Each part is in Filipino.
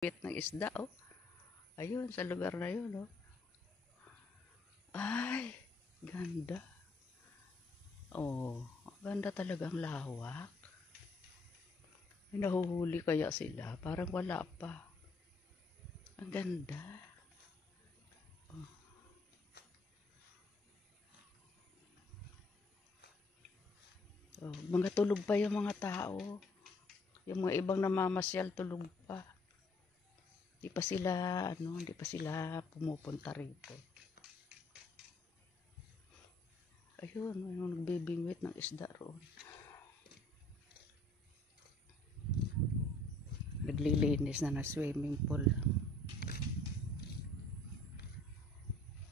Wit ng isda, oh. Ayun, sa lugar na yun, oh. Ay, ganda. Oh, ganda talagang lawak. May nahuhuli kaya sila? Parang wala pa. Ang ganda. Oh. Oh, mga tulog pa yung mga tao. Yung mga ibang namamasyal tulog pa. Di pa sila pumupunta rito. Ayun, yung nagbibingwit ng isda roon. Naglilinis na swimming pool.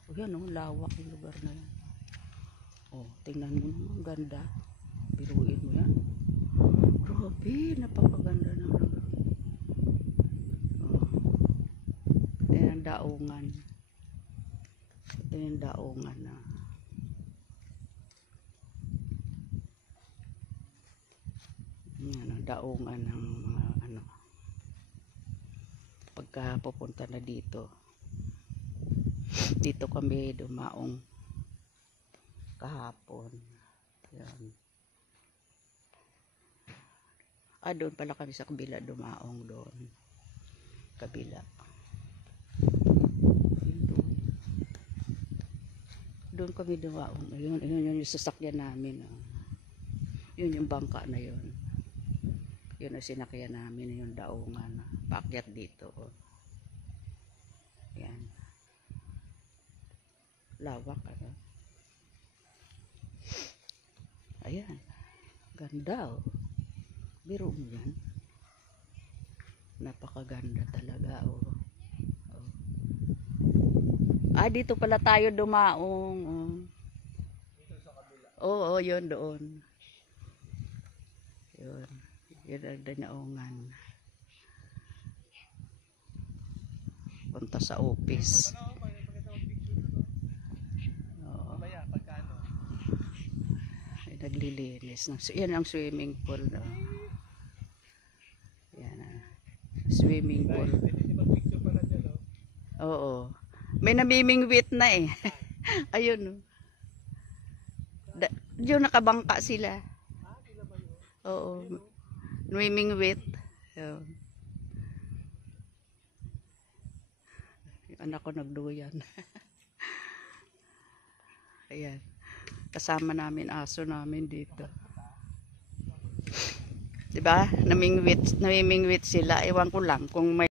O yan, oh, lawak yung lugar na yan. Oh, tingnan mo naman, ganda. Biruin mo yan. Grabe, napakaganda ng lugar. Oh. Ito yung daungan. Ito yung daungan na. Yan, daungan ng mga pagka pupunta na dito. Dito kami dumaong kahapon. Yan. Doon pala kami sa kabila dumaong doon. Kabila. Doon kami dumaong. Ayun yung sasakyan namin. Oh. Yun yung bangka na yun. Yun ang sinakyan namin, yung daungan. Paakyat dito. Oh. Yan. Lawak, ano? Ayan. Ganda, oh. Biro mo yan. Napakaganda talaga, oh. Oh. Dito pala tayo dumaong. Oh. Dito sa kabila. Oo, yun doon. Yun. Yun ang danaungan. Punta sa office. Oo. Naglilinis. Yan ang swimming pool. No? Yan. Swimming pool. Oo. May namimingwit na eh. Ayun. Yun nakabangka sila. Oo. Namimingwit. Yung anak ko nagduyan. Ayan. Kasama namin aso namin dito. Diba? Namimingwit sila. Ewan ko lang kung may